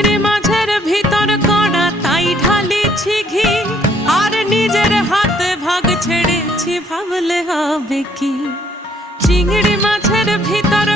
চিংড়ি মাছের ভিতর কড়া তাই ঢালিছি ঘি, আর নিজের হাতে ভাগ ছেড়েছি ভাবলে হবে কি। চিংড়ি মাছের ভিতর